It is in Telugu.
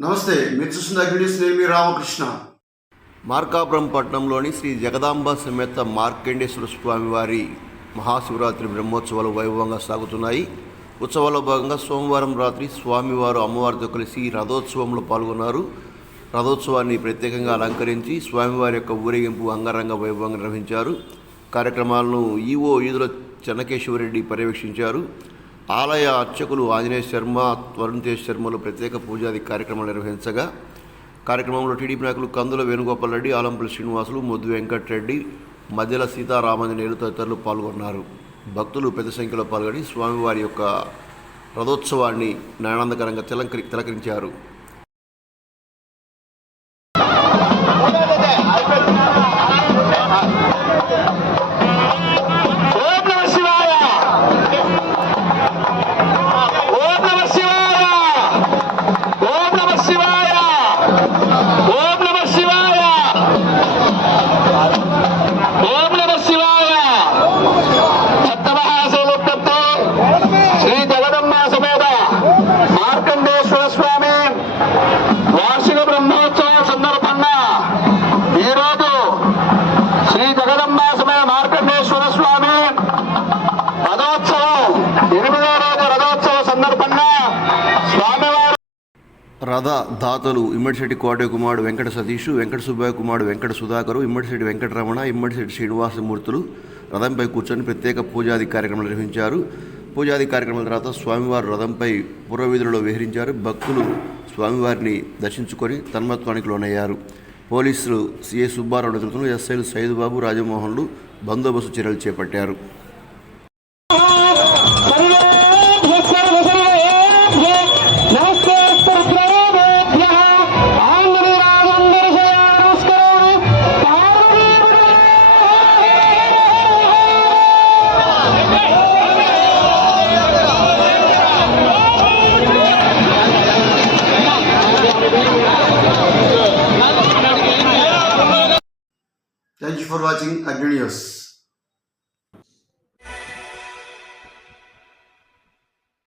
నమస్తే మీరు చూస్తున్న అగ్నిస్ నేను మీ రామకృష్ణ. మార్కాపురం పట్టణంలోని శ్రీ జగదాంబ సమేత మార్కండేశ్వర స్వామివారి మహాశివరాత్రి బ్రహ్మోత్సవాలు వైభవంగా సాగుతున్నాయి. ఉత్సవాల్లో భాగంగా సోమవారం రాత్రి స్వామివారు అమ్మవారితో కలిసి రథోత్సవంలో పాల్గొన్నారు. రథోత్సవాన్ని ప్రత్యేకంగా అలంకరించి స్వామివారి యొక్క ఊరేగింపు అంగరంగ వైభవంగా నిర్వహించారు. కార్యక్రమాలను ఈవో ఈదుల చెన్నకేశ్వరరెడ్డి పర్యవేక్షించారు. ఆలయ అర్చకులు ఆంజనేయ శర్మ వరుణ్ తేజ్ శర్మలు ప్రత్యేక పూజాది కార్యక్రమాలు నిర్వహించగా కార్యక్రమంలో టీడీపీ నాయకులు కందుల వేణుగోపాల్ రెడ్డి ఆలంపల్లి శ్రీనివాసులు ముద్దు వెంకటరెడ్డి మధ్యల సీతారామాంజనేయులు తదితరులు పాల్గొన్నారు. భక్తులు పెద్ద సంఖ్యలో పాల్గొని స్వామివారి యొక్క రథోత్సవాన్ని ఆనందకరంగా తిలంకరి తిలకరించారు. వార్షిక బ్రహ్మోత్సవం సందర్భంగా ఈరోజు శ్రీ జగదంబాసమయ మార్కండేశ్వర స్వామి రథోత్సవం ఎనిమిదో రోజు రథోత్సవ సందర్భంగా స్వామివారు రథ దాతలు ఇమ్మడిశెట్టి కోటయ్య కుమారుడు వెంకట సతీష్ వెంకట సుబ్బయ్య కుమారుడు వెంకట సుధాకరు ఇమ్మడిశెట్టి వెంకటరమణ ఇమ్మడిశెట్టి శ్రీనివాసమూర్తులు రథంపై కూర్చొని ప్రత్యేక పూజాది కార్యక్రమం నిర్వహించారు. పూజాది కార్యక్రమాల తర్వాత స్వామివారి రథంపై పురవీధులలో విహరించారు. భక్తులు స్వామివారిని దర్శించుకొని తన్మత్వానికి లోనయ్యారు. పోలీసులు సిఐ సుబ్బారావు నేతృత్వంలో ఎస్ఐలు సైదుబాబు రాజమోహన్లు బందోబస్తు చర్యలు చేపట్టారు. Thank you for watching Agri News.